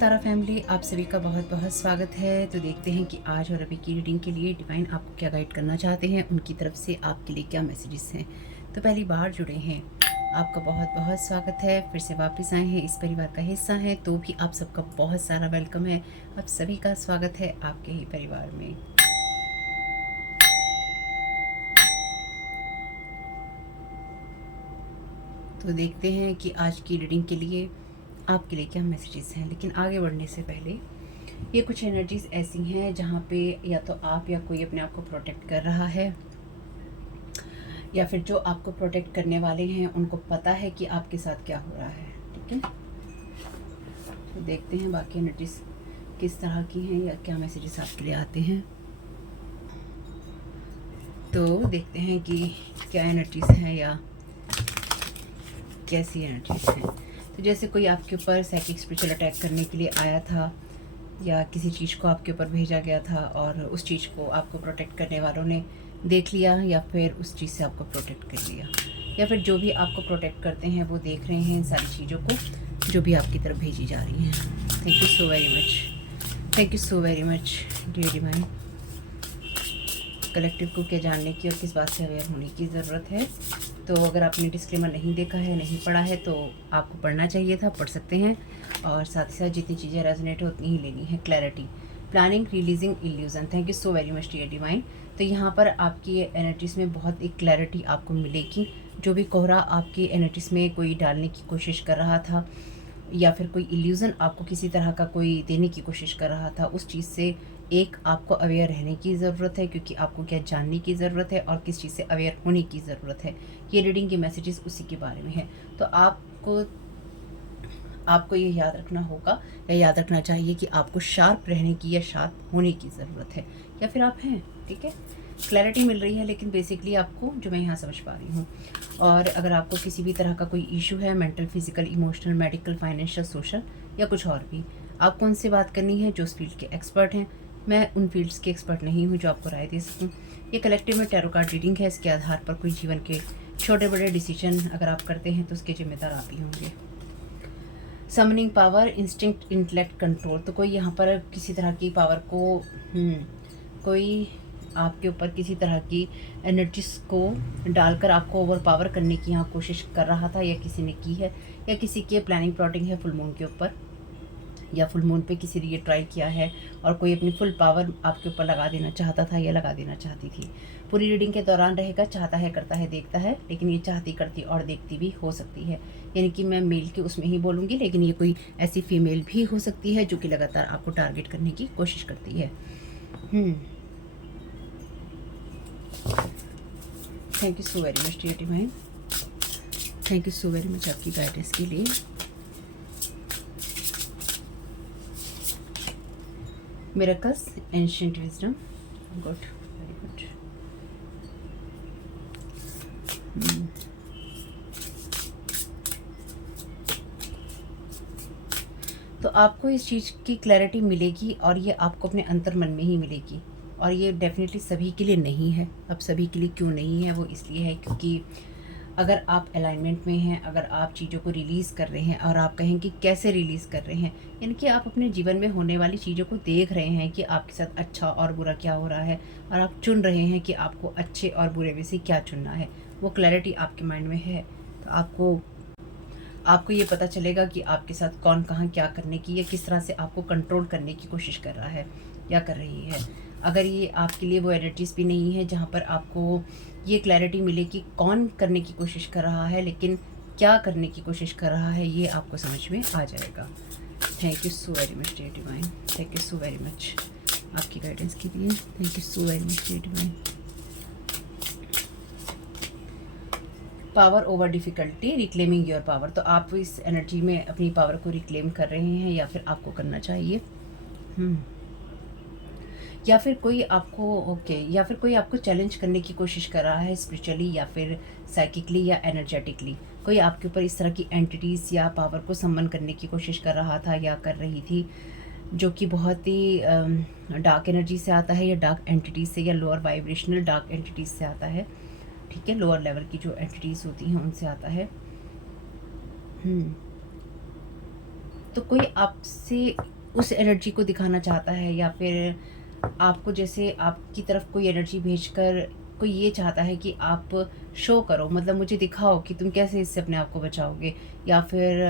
तारा family, आप सभी का बहुत बहुत स्वागत है। तो देखते हैं कि आज और अभी की रीडिंग के लिए डिवाइन आपको क्या गाइड करना चाहते हैं, उनकी तरफ से आपके लिए क्या मैसेजेस हैं। तो पहली बार जुड़े हैं, आपका बहुत बहुत स्वागत है। फिर से वापस आए हैं, इस परिवार का हिस्सा हैं, तो भी आप सबका बहुत सारा वेलकम है। आप सभी का स्वागत है आपके ही परिवार में। तो देखते हैं कि आज की रीडिंग के लिए आपके लिए क्या मैसेजेस हैं। लेकिन आगे बढ़ने से पहले ये कुछ एनर्जीज ऐसी हैं जहाँ पे या तो आप या कोई अपने आप को प्रोटेक्ट कर रहा है, या फिर जो आपको प्रोटेक्ट करने वाले हैं उनको पता है कि आपके साथ क्या हो रहा है। ठीक है, तो देखते हैं बाकी एनर्जीज किस तरह की हैं या क्या मैसेजेस आपके लिए आते हैं। तो देखते हैं कि क्या एनर्जीज हैं या कैसी एनर्जीज हैं। तो जैसे कोई आपके ऊपर साइकिक स्पिरिचुअल अटैक करने के लिए आया था, या किसी चीज़ को आपके ऊपर भेजा गया था और उस चीज़ को आपको प्रोटेक्ट करने वालों ने देख लिया, या फिर उस चीज़ से आपको प्रोटेक्ट कर लिया, या फिर जो भी आपको प्रोटेक्ट करते हैं वो देख रहे हैं इन सारी चीज़ों को जो भी आपकी तरफ भेजी जा रही हैं। Thank you so very much, thank you so very much dear divine. Collective को क्या जानने की और किस बात से अवेयर होने की ज़रूरत है। तो अगर आपने डिस्क्लेमर नहीं देखा है, नहीं पढ़ा है, तो आपको पढ़ना चाहिए था, पढ़ सकते हैं। और साथ ही साथ जितनी चीज़ें रेजोनेट हो उतनी ही लेनी है। Clarity, planning, releasing illusion. Thank you so very much dear divine. तो यहाँ पर आपकी एनर्जीज में बहुत एक क्लैरिटी आपको मिलेगी। जो भी कोहरा आपकी एनर्जीज में कोई डालने की कोशिश कर रहा था, या फिर कोई इल्यूज़न आपको किसी तरह का कोई देने की कोशिश कर रहा था, उस चीज़ से एक आपको अवेयर रहने की ज़रूरत है, क्योंकि आपको क्या जानने की ज़रूरत है और किस चीज़ से अवेयर होने की ज़रूरत है। ये रीडिंग के मैसेजेस उसी के बारे में है। तो आपको ये याद रखना होगा या याद रखना चाहिए कि आपको शार्प रहने की या शार्प होने की ज़रूरत है, या फिर आप हैं। ठीक है, क्लैरिटी मिल रही है, लेकिन बेसिकली आपको जो मैं यहाँ समझ पा रही हूँ। और अगर आपको किसी भी तरह का कोई इशू है, mental, physical, emotional, medical, financial, social या कुछ और भी, आपको उनसे बात करनी है जो उस फील्ड के एक्सपर्ट हैं। मैं उन फील्ड्स के एक्सपर्ट नहीं हूँ जो आपको राय दे सकूँ। ये कलेक्टिव में टैरो कार्ड रीडिंग है। इसके आधार पर कोई जीवन के छोटे बड़े डिसीजन अगर आप करते हैं तो उसके जिम्मेदार आप ही होंगे। Summoning power, instinct, intellect, control. तो कोई यहाँ पर किसी तरह की पावर को कोई आपके ऊपर किसी तरह की एनर्जीज को डालकर आपको ओवर पावर करने की यहाँ कोशिश कर रहा था, या किसी ने की है, या किसी की प्लानिंग प्लॉटिंग है फुल मून के ऊपर, या फुल मून पे किसी ने ये ट्राई किया है और कोई अपनी फुल पावर आपके ऊपर लगा देना चाहता था या लगा देना चाहती थी। पूरी रीडिंग के दौरान रहेगा चाहता है, करता है, देखता है, लेकिन ये चाहती, करती और देखती भी हो सकती है। यानी कि मैं मेल के उसमें ही बोलूँगी, लेकिन ये कोई ऐसी फीमेल भी हो सकती है जो कि लगातार आपको टारगेट करने की कोशिश करती है। Thank you so very much dear divine, thank you so very much आपकी गाइडेंस के लिए। Miracles, ancient wisdom, good, very good. तो आपको इस चीज़ की क्लैरिटी मिलेगी, और ये आपको अपने अंतर मन में ही मिलेगी। और ये डेफिनेटली सभी के लिए नहीं है। अब सभी के लिए क्यों नहीं है, वो इसलिए है क्योंकि अगर आप अलाइनमेंट में हैं, अगर आप चीज़ों को रिलीज़ कर रहे हैं, और आप कहें कि कैसे रिलीज़ कर रहे हैं, यानी कि आप अपने जीवन में होने वाली चीज़ों को देख रहे हैं कि आपके साथ अच्छा और बुरा क्या हो रहा है, और आप चुन रहे हैं कि आपको अच्छे और बुरे में से क्या चुनना है, वो क्लैरिटी आपके माइंड में है। तो आपको ये पता चलेगा कि आपके साथ कौन कहाँ क्या करने की या किस तरह से आपको कंट्रोल करने की कोशिश कर रहा है या कर रही है। अगर ये आपके लिए वो एनर्जीज भी नहीं है जहाँ पर आपको ये क्लैरिटी मिले कि कौन करने की कोशिश कर रहा है, लेकिन क्या करने की कोशिश कर रहा है, ये आपको समझ में आ जाएगा। Thank you so very much dear divine, thank you so very much आपकी गाइडेंस के लिए। Thank you so very much dear divine. Power over difficulty, reclaiming your power. तो आप इस एनर्जी में अपनी पावर को रिक्लेम कर रहे हैं, या फिर आपको करना चाहिए। या फिर कोई आपको चैलेंज करने की कोशिश कर रहा है स्पिरिचुअली, या फिर साइकिकली, या एनर्जेटिकली। कोई आपके ऊपर इस तरह की एंटिटीज़ या पावर को सम्मन करने की कोशिश कर रहा था या कर रही थी, जो कि बहुत ही डार्क एनर्जी से आता है, या डार्क एंटिटीज़ से, या लोअर वाइब्रेशनल डार्क एंटिटीज़ से आता है। ठीक है, लोअर लेवल की जो एंटिटीज़ होती हैं उनसे आता है। तो कोई आपसे उस एनर्जी को दिखाना चाहता है, या फिर आपको जैसे आपकी तरफ कोई एनर्जी भेजकर कोई ये चाहता है कि आप शो करो, मतलब मुझे दिखाओ कि तुम कैसे इससे अपने आप को बचाओगे, या फिर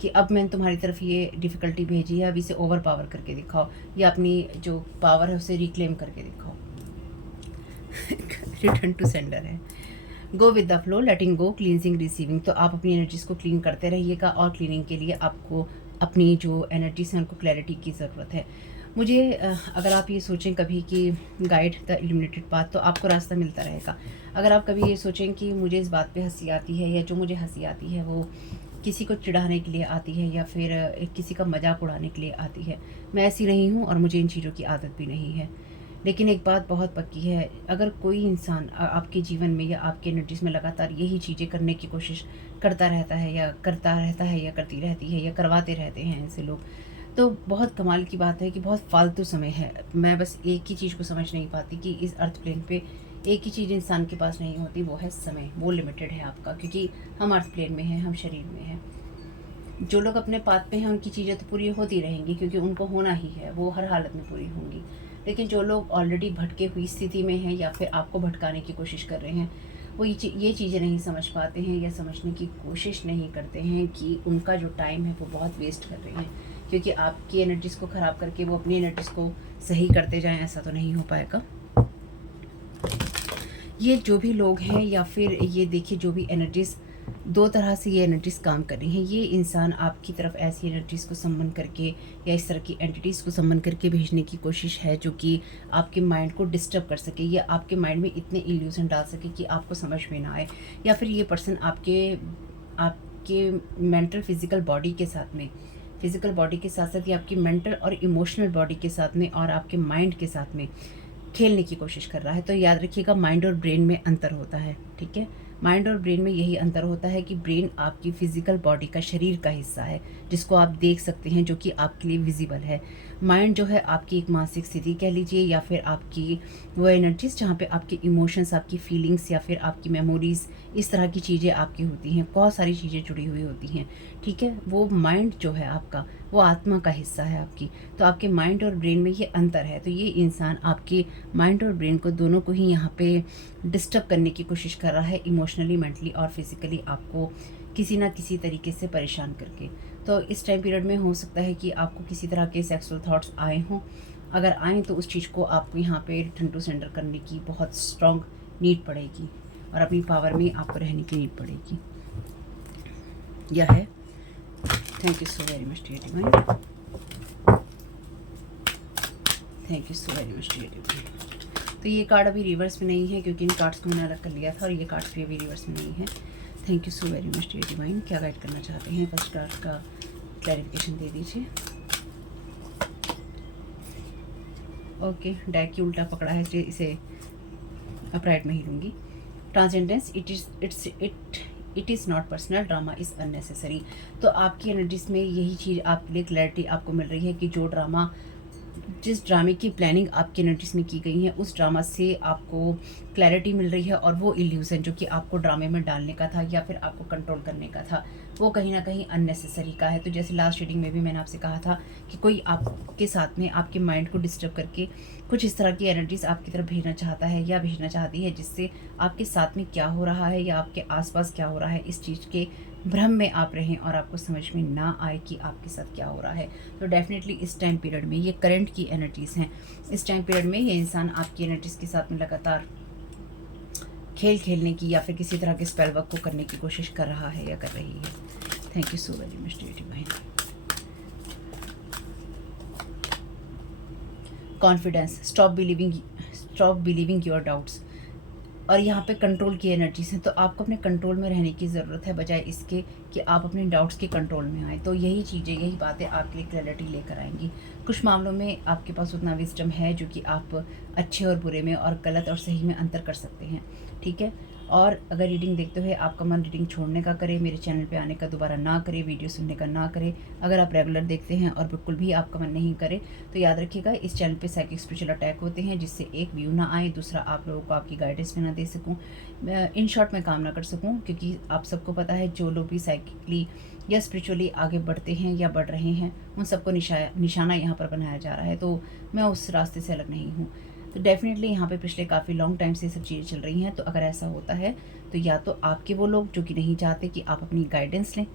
कि अब मैंने तुम्हारी तरफ ये डिफ़िकल्टी भेजी है, अब इसे ओवर पावर करके दिखाओ, या अपनी जो पावर है उसे रिक्लेम करके दिखाओ। रिटर्न टू सेंडर है। Go with the flow, letting go, cleansing, receiving. तो आप अपनी एनर्जीज को क्लीन करते रहिएगा, और क्लीनिंग के लिए आपको अपनी जो एनर्जीज हैं उनको क्लैरिटी की ज़रूरत है। मुझे अगर आप ये सोचें कभी कि गाइड द इल्यूमिनेटेड पाथ, तो आपको रास्ता मिलता रहेगा। अगर आप कभी ये सोचें कि मुझे इस बात पे हंसी आती है, या जो मुझे हंसी आती है वो किसी को चिढ़ाने के लिए आती है, या फिर किसी का मजाक उड़ाने के लिए आती है, मैं ऐसी नहीं हूँ और मुझे इन चीज़ों की आदत भी नहीं है। लेकिन एक बात बहुत पक्की है, अगर कोई इंसान आपके जीवन में या आपके एनर्जीज में लगातार यही चीज़ें करने की कोशिश करता रहता है, या करती रहती है, या करवाते रहते हैं ऐसे लोग, तो बहुत कमाल की बात है कि बहुत फालतू समय है। मैं बस एक ही चीज़ को समझ नहीं पाती कि इस अर्थ प्लेन पे एक ही चीज़ इंसान के पास नहीं होती, वो है समय। वो लिमिटेड है आपका, क्योंकि हम अर्थ प्लेन में हैं, हम शरीर में हैं। जो लोग अपने पाथ पे हैं उनकी चीज़ें तो पूरी होती रहेंगी, क्योंकि उनको होना ही है, वो हर हालत में पूरी होंगी। लेकिन जो लोग ऑलरेडी भटके हुई स्थिति में हैं, या फिर आपको भटकाने की कोशिश कर रहे हैं, वो ये चीज़ें नहीं समझ पाते हैं, या समझने की कोशिश नहीं करते हैं कि उनका जो टाइम है वो बहुत वेस्ट कर रहे हैं। क्योंकि आपकी एनर्जीज़ को ख़राब करके वो अपनी एनर्जीज़ को सही करते जाएं, ऐसा तो नहीं हो पाएगा। ये जो भी लोग हैं, या फिर ये देखिए जो भी एनर्जीज़, दो तरह से ये एनर्जीज़ काम कर रही हैं। ये इंसान आपकी तरफ ऐसी एनर्जीज़ को सम्मन करके, या इस तरह की एंटिटीज़ को सम्मन करके भेजने की कोशिश है जो कि आपके माइंड को डिस्टर्ब कर सके, या आपके माइंड में इतने इल्यूजन डाल सके कि आपको समझ में ना आए। या फिर ये पर्सन आपके मेंटल फिजिकल बॉडी के साथ में, फिजिकल बॉडी के साथ साथ ये आपकी मेंटल और इमोशनल बॉडी के साथ में, और आपके माइंड के साथ में खेलने की कोशिश कर रहा है। तो याद रखिएगा, माइंड और ब्रेन में अंतर होता है, ठीक है। माइंड और ब्रेन में यही अंतर होता है कि ब्रेन आपकी फिजिकल बॉडी का, शरीर का हिस्सा है, जिसको आप देख सकते हैं, जो कि आपके लिए विजिबल है। माइंड जो है आपकी एक मानसिक स्थिति कह लीजिए, या फिर आपकी वो एनर्जीज जहाँ पे आपके इमोशंस, आपकी फीलिंग्स, या फिर आपकी मेमोरीज, इस तरह की चीज़ें आपकी होती हैं, बहुत सारी चीज़ें जुड़ी हुई होती हैं, ठीक है। वो माइंड जो है आपका, वो आत्मा का हिस्सा है आपकी। तो आपके माइंड और ब्रेन में ये अंतर है। तो ये इंसान आपके माइंड और ब्रेन को दोनों को ही यहाँ पे डिस्टर्ब करने की कोशिश कर रहा है, इमोशनली, मेंटली और फिजिकली, आपको किसी ना किसी तरीके से परेशान करके। तो इस टाइम पीरियड में हो सकता है कि आपको किसी तरह के सेक्सुअल थॉट्स आए हों। अगर आएँ तो उस चीज़ को आपको यहाँ पे रिटर्न टू सेंडर करने की बहुत स्ट्रॉन्ग नीड पड़ेगी, और अपनी पावर में आपको रहने की नीड पड़ेगी। यह है। Thank you so very much dear divine. Thank you so very much dear divine. तो ये कार्ड अभी रिवर्स में नहीं है, क्योंकि इन कार्ड्स को मैंने अलग कर लिया था, और ये कार्ड्स भी अभी रिवर्स में नहीं है। Thank you so very much dear divine. क्या गाइड करना चाहते हैं, फर्स्ट कार्ड का क्लैरिफिकेशन दे दीजिए। ओके, डेक की उल्टा पकड़ा है, इसलिए इसे अपराइट में ही लूँगी। Transcendence, it is not personal, drama is unnecessary. तो आपकी एनर्जीज में यही चीज़ आपके लिए क्लैरिटी आपको मिल रही है कि जिस ड्रामे की प्लानिंग आपकी एनर्जीज में की गई है, उस ड्रामा से आपको क्लैरिटी मिल रही है, और वो इल्यूज़न जो कि आपको ड्रामे में डालने का था, या फिर आपको कंट्रोल करने का था, वो कहीं ना कहीं अननेसेसरी का है। तो जैसे लास्ट रीडिंग में भी मैंने आपसे कहा था कि कोई आपके साथ में आपके माइंड को डिस्टर्ब करके कुछ इस तरह की एनर्जीज आपकी तरफ भेजना चाहता है, या भेजना चाहती है, जिससे आपके साथ में क्या हो रहा है, या आपके आसपास क्या हो रहा है, इस चीज़ के भ्रम में आप रहें, और आपको समझ में ना आए कि आपके साथ क्या हो रहा है। तो डेफिनेटली इस टाइम पीरियड में, ये करंट की एनर्जीज़ हैं, इस टाइम पीरियड में ये इंसान आपकी एनर्जीज़ के साथ में लगातार खेल खेलने की, या फिर किसी तरह के स्पेल वर्क को करने की कोशिश कर रहा है, या कर रही है। Thank you so very much dear divine. Confidence, stop believing your doubts. और यहाँ पे कंट्रोल की एनर्जीज हैं, तो आपको अपने कंट्रोल में रहने की ज़रूरत है, बजाय इसके कि आप अपने डाउट्स के कंट्रोल में आए। तो यही चीज़ें, यही बातें आपके लिए क्लैरिटी लेकर आएंगी। कुछ मामलों में आपके पास उतना विजडम है जो कि आप अच्छे और बुरे में, और गलत और सही में अंतर कर सकते हैं, ठीक है। और अगर रीडिंग देखते हुए आपका मन रीडिंग छोड़ने का करे, मेरे चैनल पे आने का दोबारा ना करे, वीडियो सुनने का ना करे। अगर आप रेगुलर देखते हैं और बिल्कुल भी आपका मन नहीं करे, तो याद रखिएगा इस चैनल पे साइकिक स्पिरिचुअल अटैक होते हैं, जिससे एक व्यू ना आए, दूसरा आप लोगों को आपकी गाइडेंस में ना दे सकूँ, इन शॉर्ट मैं काम ना कर सकूँ। क्योंकि आप सबको पता है जो लोग भी साइकिकली या स्पिरिचुअली आगे बढ़ते हैं या बढ़ रहे हैं, उन सबको निशाना यहाँ पर बनाया जा रहा है। तो मैं उस रास्ते से अलग नहीं हूँ। तो डेफ़िनेटली यहाँ पे पिछले काफ़ी लॉन्ग टाइम से सब चीज़ें चल रही हैं। तो अगर ऐसा होता है तो या तो आपके वो लोग जो कि नहीं चाहते कि आप अपनी गाइडेंस लें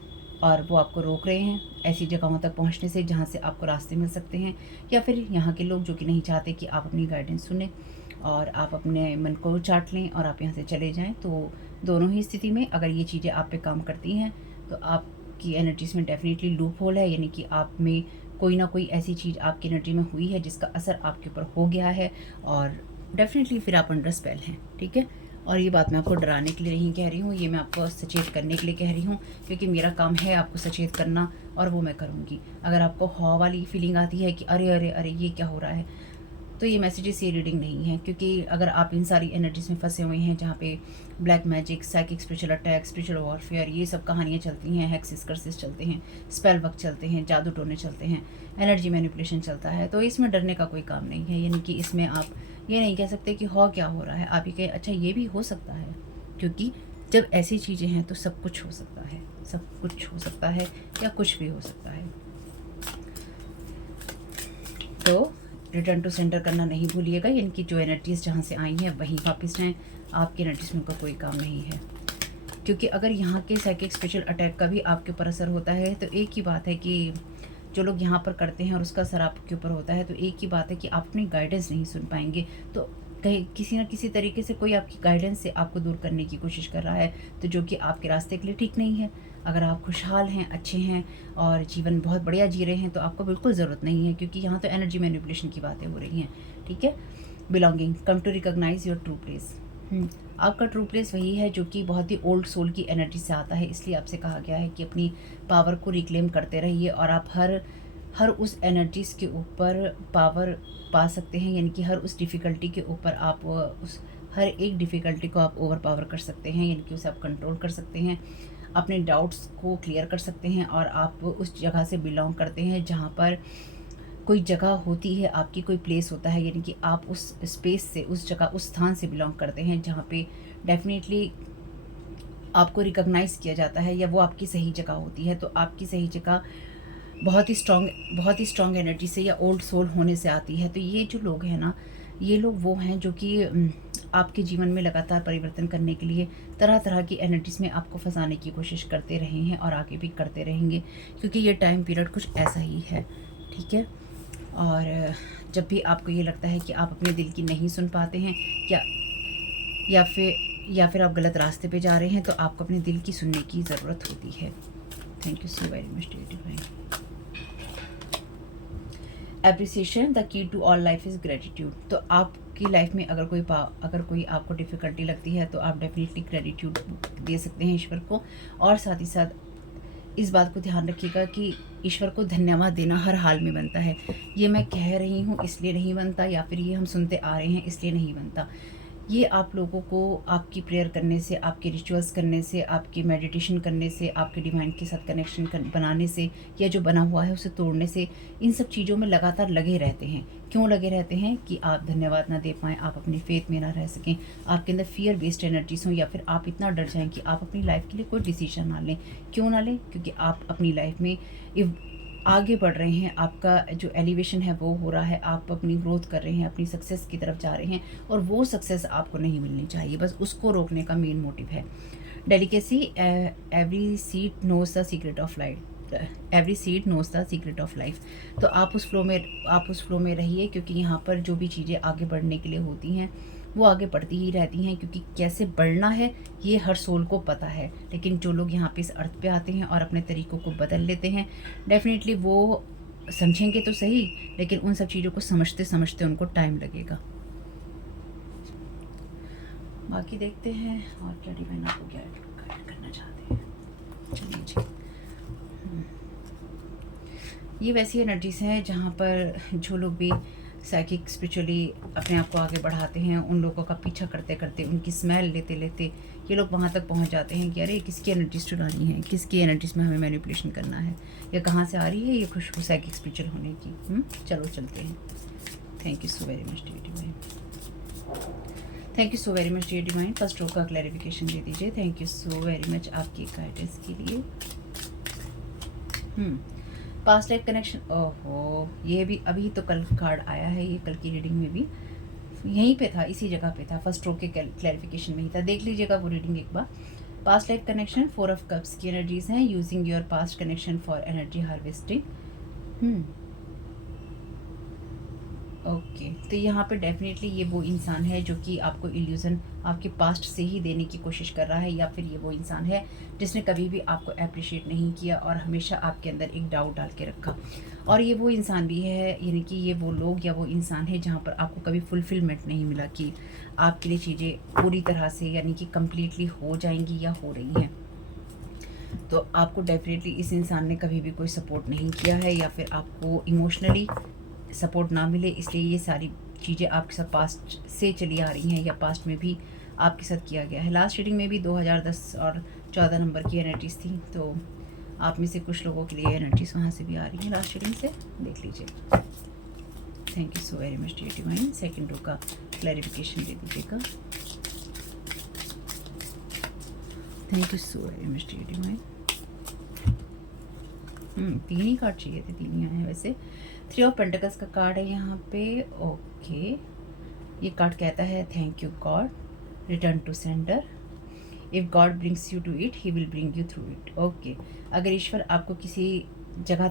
और वो आपको रोक रहे हैं ऐसी जगहों तक पहुँचने से जहाँ से आपको रास्ते मिल सकते हैं, या फिर यहाँ के लोग जो कि नहीं चाहते कि आप अपनी गाइडेंस सुनें और आप अपने मन को चाट लें और आप यहाँ से चले जाएँ। तो दोनों ही स्थिति में अगर ये चीज़ें आप पे काम करती हैं तो आपकी एनर्जीज़ में डेफ़िनेटली लूप होल है, यानी कि आप में कोई ना कोई ऐसी चीज़ आपकी एनर्जी में हुई है जिसका असर आपके ऊपर हो गया है और डेफ़िनेटली फिर आप अंडर स्पेल हैं, ठीक है। और ये बात मैं आपको डराने के लिए नहीं कह रही हूँ, ये मैं आपको सचेत करने के लिए कह रही हूँ, क्योंकि मेरा काम है आपको सचेत करना और वो मैं करूँगी। अगर आपको हॉ वाली फीलिंग आती है कि अरे अरे अरे ये क्या हो रहा है, तो ये मैसेजेस, ये रीडिंग नहीं है। क्योंकि अगर आप इन सारी एनर्जीज़ में फंसे हुए हैं जहाँ पे black magic, psychic spiritual attack, spiritual warfare, ये सब कहानियाँ चलती हैं, हेक्सेस कर्सेस चलते हैं, स्पेल वर्क चलते हैं, जादू टोने चलते हैं, एनर्जी मैनिपुलेशन चलता है, तो इसमें डरने का कोई काम नहीं है। यानी कि इसमें आप ये नहीं कह सकते कि हो क्या हो रहा है, आप ये कहें अच्छा ये भी हो सकता है, क्योंकि जब ऐसी चीज़ें हैं तो सब कुछ हो सकता है, सब कुछ हो सकता है या कुछ भी हो सकता है। तो रिटर्न टू सेंटर करना नहीं भूलिएगा, यानी कि जो एनर्जीज़ जहाँ से आई हैं वहीं वापस जाएँ, आपकी एनर्जीज़ में उनका कोई काम नहीं है। क्योंकि अगर यहाँ के साइकिक स्पिरिचुअल अटैक का भी आपके ऊपर असर होता है तो एक ही बात है कि जो लोग यहाँ पर करते हैं और उसका असर आपके ऊपर होता है, तो एक ही बात है कि आप अपनी गाइडेंस नहीं सुन पाएंगे। तो कहीं किसी न किसी तरीके से कोई आपकी गाइडेंस से आपको दूर करने की कोशिश कर रहा है, तो जो कि आपके रास्ते के लिए ठीक नहीं है। अगर आप खुशहाल हैं, अच्छे हैं और जीवन बहुत बढ़िया जी रहे हैं, तो आपको बिल्कुल ज़रूरत नहीं है, क्योंकि यहाँ तो एनर्जी मैनिपुलेशन की बातें हो रही हैं, ठीक है। Belonging, come to recognise your true place. आपका ट्रू प्लेस वही है जो कि बहुत ही ओल्ड सोल की एनर्जी से आता है, इसलिए आपसे कहा गया है कि अपनी पावर को रिक्लेम करते रहिए और आप हर उस एनर्जीज़ के ऊपर पावर पा सकते हैं, यानी कि हर उस डिफ़िकल्टी के ऊपर आप उस हर एक डिफ़िकल्टी को आप ओवर पावर कर सकते हैं, यानी कि उसे आप कंट्रोल कर सकते हैं, अपने डाउट्स को क्लियर कर सकते हैं और आप उस जगह से बिलोंग करते हैं जहाँ पर कोई जगह होती है, आपकी कोई प्लेस होता है, यानी कि आप उस स्पेस से, उस जगह, उस स्थान से बिलोंग करते हैं जहाँ पे डेफ़िनेटली आपको रिकॉग्नाइज़ किया जाता है या वो आपकी सही जगह होती है। तो आपकी सही जगह बहुत ही स्ट्रॉन्ग एनर्जी से या ओल्ड सोल होने से आती है। तो ये जो लोग हैं ना, ये लोग वो हैं जो कि आपके जीवन में लगातार परिवर्तन करने के लिए तरह-तरह की एनर्जीज़ में आपको फँसाने की कोशिश करते रहे हैं और आगे भी करते रहेंगे, क्योंकि ये टाइम पीरियड कुछ ऐसा ही है, ठीक है। और जब भी आपको ये लगता है कि आप अपने दिल की नहीं सुन पाते हैं या या फिर या फिर आप गलत रास्ते पे जा रहे हैं, तो आपको अपने दिल की सुनने की ज़रूरत होती है। Thank you so very much divine. Appreciation, the key to all life is gratitude. तो आपकी लाइफ में अगर कोई आपको डिफ़िकल्टी लगती है तो आप डेफिनेटली ग्रेटिट्यूड दे सकते हैं ईश्वर को, और साथ ही साथ इस बात को ध्यान रखिएगा कि ईश्वर को धन्यवाद देना हर हाल में बनता है। ये मैं कह रही हूँ इसलिए नहीं बनता, या फिर ये हम सुनते आ रहे हैं इसलिए नहीं बनता। ये आप लोगों को आपकी प्रेयर करने से, आपके रिचुअल्स करने से, आपकी मेडिटेशन करने से, आपके डिवाइन के साथ कनेक्शन बनाने से, या जो बना हुआ है उसे तोड़ने से, इन सब चीज़ों में लगातार लगे रहते हैं। क्यों लगे रहते हैं? कि आप धन्यवाद ना दे पाएँ, आप अपनी फेथ में ना रह सकें, आपके अंदर फियर बेस्ड एनर्जीज हों, या फिर आप इतना डर जाएँ कि आप अपनी लाइफ के लिए कोई डिसीजन ना लें। क्यों ना लें? क्योंकि आप अपनी लाइफ में आगे बढ़ रहे हैं, आपका जो एलिवेशन है वो हो रहा है, आप अपनी ग्रोथ कर रहे हैं, अपनी सक्सेस की तरफ जा रहे हैं, और वो सक्सेस आपको नहीं मिलनी चाहिए, बस उसको रोकने का मेन मोटिव है। Delicacy, every seed knows the secret of life, every seed knows the secret of life. तो आप उस फ्लो में रहिए, क्योंकि यहाँ पर जो भी चीज़ें आगे बढ़ने के लिए होती हैं वो आगे बढ़ती ही रहती हैं, क्योंकि कैसे बढ़ना है ये हर सोल को पता है। लेकिन जो लोग यहाँ पे इस अर्थ पे आते हैं और अपने तरीक़ों को बदल लेते हैं, डेफिनेटली वो समझेंगे तो सही, लेकिन उन सब चीज़ों को समझते समझते उनको टाइम लगेगा। बाकी देखते हैं और क्या डिवाइन आपको क्या गाइड करना चाहते हैं। चलिए जी, ये वैसी एनर्जीज़ हैं जहाँ पर जो लोग भी साइकिक स्पिरिचुअली अपने आप को आगे बढ़ाते हैं, उन लोगों का पीछा करते करते, उनकी स्मेल लेते लेते, ये लोग वहाँ तक पहुँच जाते हैं कि अरे किसकी एनर्जीज चुरानी है, किसकी एनर्जीज में हमें मैनिपुलेशन करना है, या कहाँ से आ रही है ये खुशबू साइकिक स्पिरिचुअल होने की। चलो चलते हैं। Thank you so very much dear divine, thank you so very much dear divine. First row का क्लैरिफिकेशन दे दीजिए। Thank you so very much आपकी गाइडेंस के लिए। पास्ट लाइफ कनेक्शन, ओहो ये भी अभी तो कल कार्ड आया है, ये कल की रीडिंग में भी यहीं पे था, इसी जगह पे था, फर्स्ट रो के क्लैरिफिकेशन में ही था। देख लीजिएगा वो रीडिंग एक बार। Past life connection, 4 of cups की एनर्जीज हैं। Using your past connection for energy harvesting. Okay तो यहाँ पे डेफिनेटली ये वो इंसान है जो कि आपको इल्यूज़न आपके पास्ट से ही देने की कोशिश कर रहा है, या फिर ये वो इंसान है जिसने कभी भी आपको अप्रिशिएट नहीं किया और हमेशा आपके अंदर एक डाउट डाल के रखा। और ये वो इंसान भी है, यानी कि ये वो लोग या वो इंसान है जहाँ पर आपको कभी फुलफिलमेंट नहीं मिला कि आपके लिए चीज़ें पूरी तरह से यानी कि कम्प्लीटली हो जाएंगी या हो रही हैं। तो आपको डेफिनेटली इस इंसान ने कभी भी कोई सपोर्ट नहीं किया है, या फिर आपको इमोशनली सपोर्ट ना मिले, इसलिए ये सारी चीज़ें आपके साथ पास्ट से चली आ रही हैं या पास्ट में भी आपके साथ किया गया है। लास्ट रीडिंग में भी 2010 और 14 नंबर की एनर्जीज थी, तो आप में से कुछ लोगों के लिए एनर्जीज वहाँ से भी आ रही हैं लास्ट रीडिंग से, देख लीजिए। Thank you so very much dear divine. Second row का क्लैरिफिकेशन दे दीजिएगा। Thank you so very much dear divine. 3 ही कार्ड चाहिए थे, 3 ही आए हैं वैसे। 3 ऑफ पेंटिकल्स का कार्ड है यहाँ पे। ओके ये कार्ड कहता है thank you God, return to sender. If God brings you to it he will bring you through it. Okay अगर ईश्वर आपको किसी जगह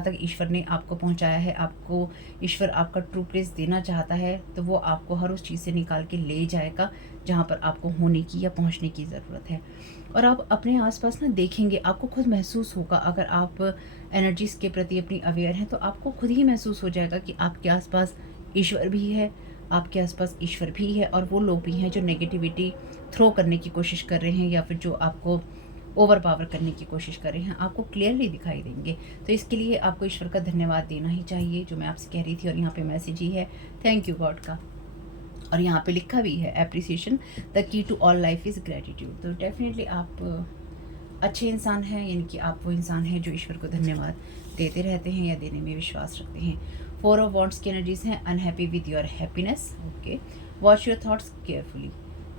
तक ईश्वर ने आपको पहुंचाया है, आपको ईश्वर आपका ट्रू प्लेस देना चाहता है, तो वो आपको हर उस चीज़ से निकाल के ले जाएगा जहाँ पर आपको होने की या पहुँचने की ज़रूरत है। और आप अपने आसपास ना देखेंगे, आपको खुद महसूस होगा, अगर आप एनर्जीज़ के प्रति अपनी अवेयर हैं तो आपको खुद ही महसूस हो जाएगा कि आपके आसपास ईश्वर भी है, आपके आसपास ईश्वर भी है, और वो लोग भी हैं जो नेगेटिविटी थ्रो करने की कोशिश कर रहे हैं या फिर जो आपको ओवर पावर करने की कोशिश कर रहे हैं, आपको क्लियरली दिखाई देंगे। तो इसके लिए आपको ईश्वर का धन्यवाद देना ही चाहिए, जो मैं आपसे कह रही थी। और यहाँ पे मैसेज ही है थैंक यू गॉड का, और यहाँ पे लिखा भी है appreciation, the key to all life is gratitude. तो डेफिनेटली आप अच्छे इंसान हैं, यानी कि आप वो इंसान हैं जो ईश्वर को धन्यवाद देते रहते हैं या देने में विश्वास रखते हैं। 4 ऑफ वॉन्ड्स की एनर्जीज हैं। Unhappy with your happiness. Okay watch your thoughts carefully.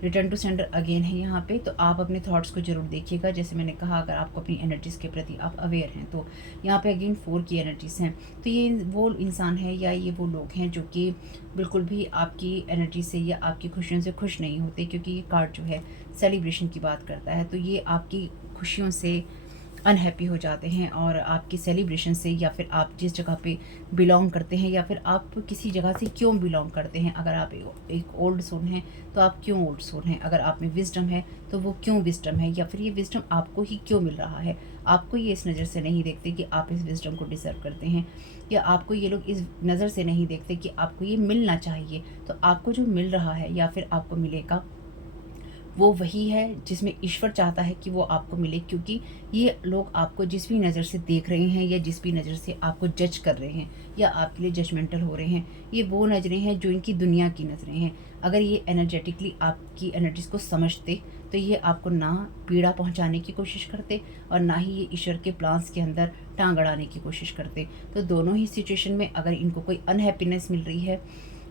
Return to sender again है यहाँ पे, तो आप अपने थॉट्स को जरूर देखिएगा। जैसे मैंने कहा, अगर आपको अपनी एनर्जीज़ के प्रति आप अवेयर हैं, तो यहाँ पे अगेन 4 की एनर्जीज़ हैं। तो ये वो इंसान है या ये वो लोग हैं जो कि बिल्कुल भी आपकी एनर्जी से या आपकी खुशियों से खुश नहीं होते, क्योंकि ये कार्ड जो है सेलिब्रेशन की बात करता है। तो ये आपकी खुशियों से अनहैप्पी हो जाते हैं और आपकी सेलिब्रेशन से, या फिर आप जिस जगह पे बिलोंग करते हैं, या फिर आप किसी जगह से क्यों बिलोंग करते हैं। अगर आप एक ओल्ड सोल हैं तो आप क्यों ओल्ड सोल हैं, अगर आप में विजडम है तो वो क्यों विजडम है, या फिर ये विजडम आपको ही क्यों मिल रहा है। आपको ये इस नज़र से नहीं देखते कि आप इस विजडम को डिजर्व करते हैं, या आपको ये लोग इस नज़र से नहीं देखते कि आपको ये मिलना चाहिए। तो आपको जो मिल रहा है या फिर आपको मिलेगा, वो वही है जिसमें ईश्वर चाहता है कि वो आपको मिले, क्योंकि ये लोग आपको जिस भी नज़र से देख रहे हैं या जिस भी नज़र से आपको जज कर रहे हैं या आपके लिए जजमेंटल हो रहे हैं, ये वो नज़रें हैं जो इनकी दुनिया की नज़रें हैं। अगर ये एनर्जेटिकली आपकी एनर्जीज़ को समझते तो ये आपको ना पीड़ा पहुंचाने की कोशिश करते और ना ही ये ईश्वर के प्लान्स के अंदर टांग अड़ाने की कोशिश करते। तो दोनों ही सिचुएशन में अगर इनको कोई अनहैप्पीनेस मिल रही है,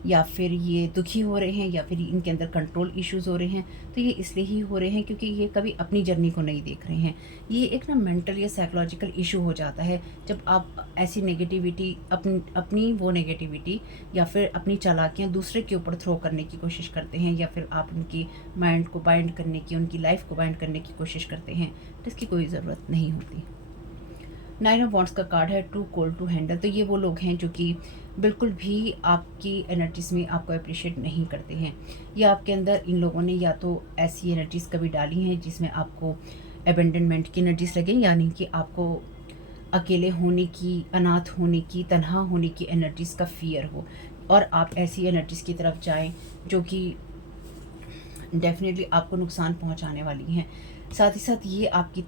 या फिर ये दुखी हो रहे हैं, या फिर इनके अंदर कंट्रोल इश्यूज़ हो रहे हैं, तो ये इसलिए ही हो रहे हैं क्योंकि ये कभी अपनी जर्नी को नहीं देख रहे हैं। ये एक ना मेंटल या साइकोलॉजिकल इशू हो जाता है जब आप ऐसी नेगेटिविटी अपनी वो नेगेटिविटी या फिर अपनी चालाकियाँ दूसरे के ऊपर थ्रो करने की कोशिश करते हैं, या फिर आप उनकी माइंड को बाइंड करने की, उनकी लाइफ को बाइंड करने की कोशिश करते हैं, जिसकी कोई ज़रूरत नहीं होती। 9 ऑफ वॉन्ड्स का कार्ड है, टू कोल्ड टू हैंडल। तो ये वो लोग हैं जो कि बिल्कुल भी आपकी एनर्जीज़ में आपको अप्रिशिएट नहीं करते हैं, या आपके अंदर इन लोगों ने या तो ऐसी एनर्जीज़ कभी डाली हैं जिसमें आपको अबेंडनमेंट की एनर्जीज़ लगे, यानी कि आपको अकेले होने की, अनाथ होने की, तन्हा होने की एनर्जीज़ का फियर हो, और आप ऐसी एनर्जीज़ की तरफ जाएं जो कि डेफिनेटली आपको नुकसान पहुंचाने वाली हैं। साथ ही साथ ये आपकी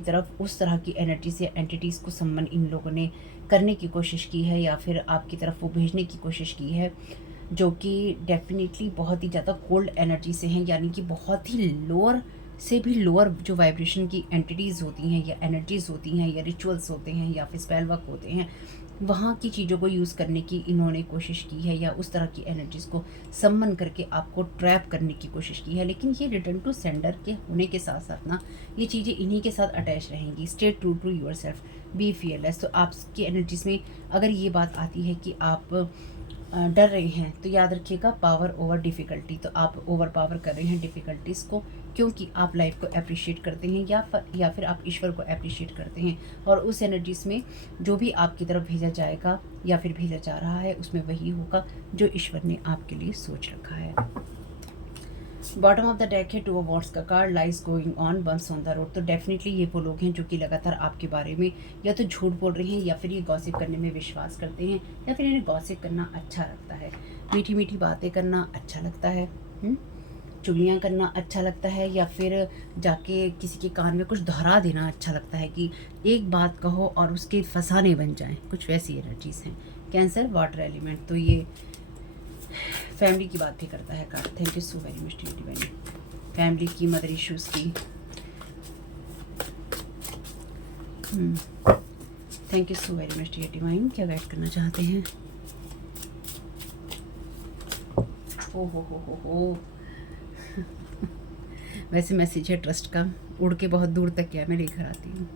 तरफ उस तरह की एनर्जीज या एंटिटीज़ को सम्मन इन लोगों ने करने की कोशिश की है, या फिर आपकी तरफ वो भेजने की कोशिश की है जो कि डेफिनेटली बहुत ही ज़्यादा कोल्ड एनर्जी से हैं, यानी कि बहुत ही लोअर से भी लोअर जो वाइब्रेशन की एंटिटीज़ होती हैं या एनर्जीज़ होती हैं या रिचुअल्स होते हैं या फिर स्पेल वर्क होते हैं, वहाँ की चीज़ों को यूज़ करने की इन्होंने कोशिश की है या उस तरह की एनर्जीज़ को सम्मन करके आपको ट्रैप करने की कोशिश की है। लेकिन ये रिटर्न टू सेंडर के होने के साथ साथ ना, ये चीज़ें इन्हीं के साथ अटैच रहेंगी। Stay true to yourself, be fearless. तो आपकी एनर्जीज़ में अगर ये बात आती है कि आप डर रहे हैं, तो याद रखिएगा पावर ओवर डिफ़िकल्टी। तो आप ओवर पावर कर रहे हैं डिफ़िकल्टीज़ को, क्योंकि आप लाइफ को अप्रिशिएट करते हैं या फिर आप ईश्वर को अप्रिशिएट करते हैं। और उस एनर्जीज़ में जो भी आपकी तरफ भेजा जाएगा या फिर भेजा जा रहा है, उसमें वही होगा जो ईश्वर ने आपके लिए सोच रखा है। बॉटम ऑफ द डेक है 2 ऑफ वॉन्ड्स का card, lies going on bumps on the road. तो डेफिनेटली ये वो लोग हैं जो कि लगातार आपके बारे में या तो झूठ बोल रहे हैं, या फिर ये गॉसिप करने में विश्वास करते हैं, या फिर इन्हें गॉसिप करना अच्छा लगता है, मीठी मीठी बातें करना अच्छा लगता है, चुगलियाँ करना अच्छा लगता है, या फिर जाके किसी के कान में कुछ दोहरा देना अच्छा लगता है कि एक बात कहो और उसके फसाने बन जाएं। कुछ वैसी एनर्जीज़ हैं। कैंसर वाटर एलिमेंट, तो ये फैमिली की बात भी करता है card. Thank you so very much divine. Family की, मदर इश्यूज़ की। Thank you so very much divine. क्या गाइड करना चाहते हैं? हो वैसे मैसेज है ट्रस्ट का, उड़ के बहुत दूर तक गया, मैं लेकर आती हूँ।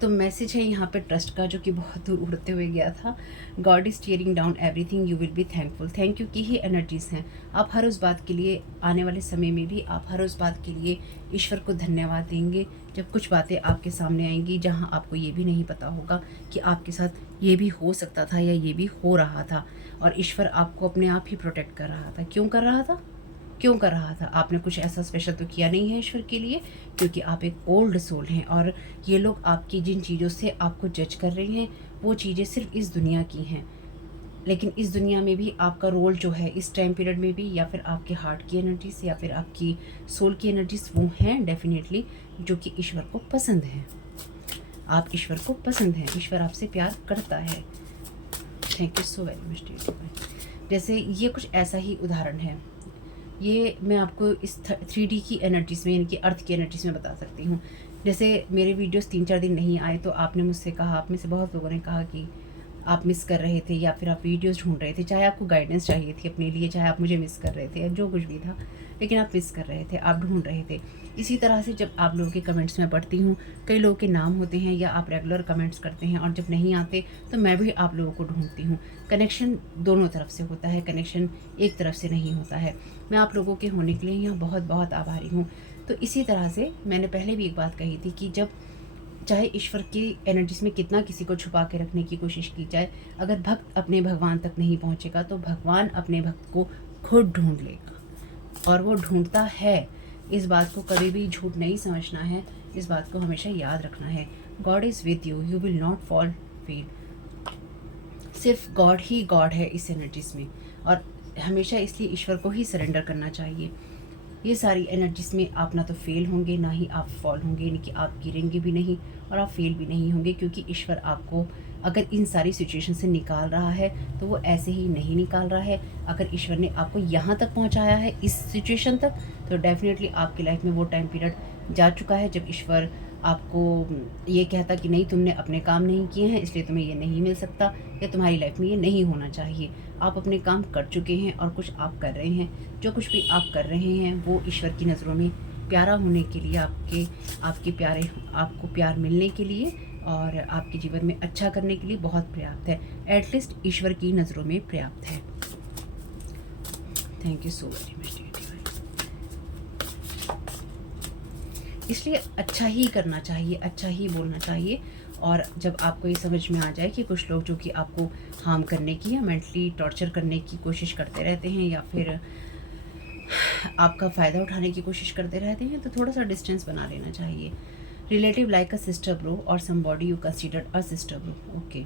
तो मैसेज है यहाँ पे ट्रस्ट का, जो कि बहुत दूर उड़ते हुए गया था। God is tearing down everything, you will be thankful. Thank you की ही एनर्जीज़ हैं। आप हर उस बात के लिए, आने वाले समय में भी आप हर उस बात के लिए ईश्वर को धन्यवाद देंगे, जब कुछ बातें आपके सामने आएंगी जहाँ आपको ये भी नहीं पता होगा कि आपके साथ ये भी हो सकता था या ये भी हो रहा था, और ईश्वर आपको अपने आप ही प्रोटेक्ट कर रहा था। क्यों कर रहा था? क्यों कर रहा था? आपने कुछ ऐसा स्पेशल तो किया नहीं है ईश्वर के लिए, क्योंकि आप एक ओल्ड सोल हैं, और ये लोग आपकी जिन चीज़ों से आपको जज कर रहे हैं, वो चीज़ें सिर्फ इस दुनिया की हैं। लेकिन इस दुनिया में भी आपका रोल जो है, इस टाइम पीरियड में भी, या फिर आपके हार्ट की एनर्जीज या फिर आपकी सोल की एनर्जीज, वो हैं डेफिनेटली जो कि ईश्वर को पसंद है। आप ईश्वर को पसंद हैं, ईश्वर आपसे प्यार करता है। Thank you so very much. जैसे ये कुछ ऐसा ही उदाहरण है, ये मैं आपको इस 3D की एनर्जीज़ में, यानी कि अर्थ की एनर्जीज़ में बता सकती हूँ। जैसे मेरे वीडियोस 3-4 दिन नहीं आए, तो आपने मुझसे कहा, आप में से बहुत लोगों ने कहा कि आप मिस कर रहे थे, या फिर आप वीडियोस ढूंढ रहे थे, चाहे आपको गाइडेंस चाहिए थी अपने लिए, चाहे आप मुझे मिस कर रहे थे, जो कुछ भी था, लेकिन आप मिस कर रहे थे, आप ढूंढ रहे थे। इसी तरह से जब आप लोगों के कमेंट्स में पढ़ती हूँ, कई लोगों के नाम होते हैं या आप रेगुलर कमेंट्स करते हैं, और जब नहीं आते तो मैं भी आप लोगों को ढूंढती हूँ। कनेक्शन दोनों तरफ से होता है, कनेक्शन एक तरफ से नहीं होता है। मैं आप लोगों के होने के लिए यहाँ बहुत बहुत आभारी हूँ। तो इसी तरह से मैंने पहले भी एक बात कही थी कि जब चाहे ईश्वर की एनर्जीज में कितना किसी को छुपा के रखने की कोशिश की जाए, अगर भक्त अपने भगवान तक नहीं पहुँचेगा तो भगवान अपने भक्त को खुद ढूंढ लेगा, और वो ढूंढता है। इस बात को कभी भी झूठ नहीं समझना है, इस बात को हमेशा याद रखना है। God is with you, you will not fall fail. सिर्फ गॉड ही गॉड है इस एनर्जीज में, और हमेशा इसलिए ईश्वर को ही सरेंडर करना चाहिए। ये सारी एनर्जीज में आप ना तो फेल होंगे, ना ही आप फॉल होंगे, यानी कि आप गिरेंगे भी नहीं और आप फेल भी नहीं होंगे, क्योंकि ईश्वर आपको अगर इन सारी सिचुएशन से निकाल रहा है तो वो ऐसे ही नहीं निकाल रहा है। अगर ईश्वर ने आपको यहाँ तक पहुँचाया है, इस सिचुएशन तक, तो डेफिनेटली आपकी लाइफ में वो टाइम पीरियड जा चुका है जब ईश्वर आपको ये कहता कि नहीं, तुमने अपने काम नहीं किए हैं, इसलिए तुम्हें ये नहीं मिल सकता, या तुम्हारी लाइफ में ये नहीं होना चाहिए। आप अपने काम कर चुके हैं और कुछ आप कर रहे हैं। जो कुछ भी आप कर रहे हैं वो ईश्वर की नज़रों में प्यारा होने के लिए, आपको प्यार मिलने के लिए और आपके जीवन में अच्छा करने के लिए बहुत पर्याप्त है। एटलीस्ट ईश्वर की नज़रों में पर्याप्त है। Thank you so very much. इसलिए अच्छा ही करना चाहिए, अच्छा ही बोलना चाहिए। और जब आपको ये समझ में आ जाए कि कुछ लोग जो कि आपको हार्म करने की या मेंटली टॉर्चर करने की कोशिश करते रहते हैं, या फिर आपका फ़ायदा उठाने की कोशिश करते रहते हैं, तो थोड़ा सा डिस्टेंस बना लेना चाहिए। Relative like a sister bro और somebody you considered a sister bro. Okay,